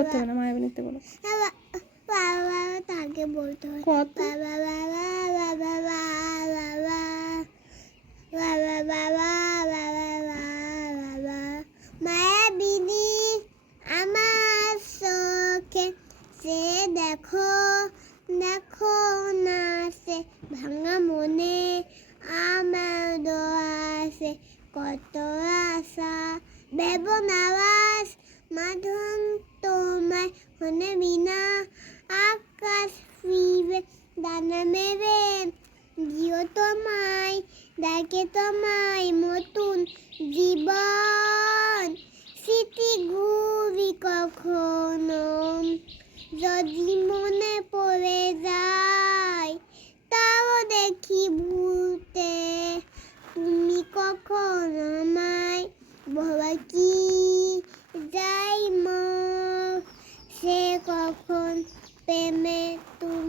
করতে হবে না, মায়াবী নৃত্য বলো। বাবা তাকে বলতে হয় বাবা বাবা বাবা বাবা বাবা বাবা বাবা বাবা মায়াবিনী আমার চোখে সে দেখো দেখো না সে ভাঙা মনে আমার দোয়াশে কত আশা বেবনাবাস মাধুম তোমায় হনে বিনা আকাশ ফিরবে দানা মেরে দিও তোমায় ডাকে তোমায় নতুন জীবন স্মৃতি ঘুরি কখনো যদি মনে পড়ে যায় তাও দেখি ভূতে তুমি কখন আমায় ভবা কি যাই মা সে কখন প্রেমে তুমি